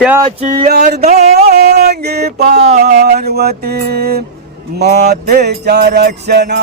त्याची अर्धांगी पार्वती मातेच्या रक्षणा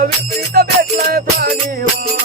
विपरीत भेटलाय प्राणी हो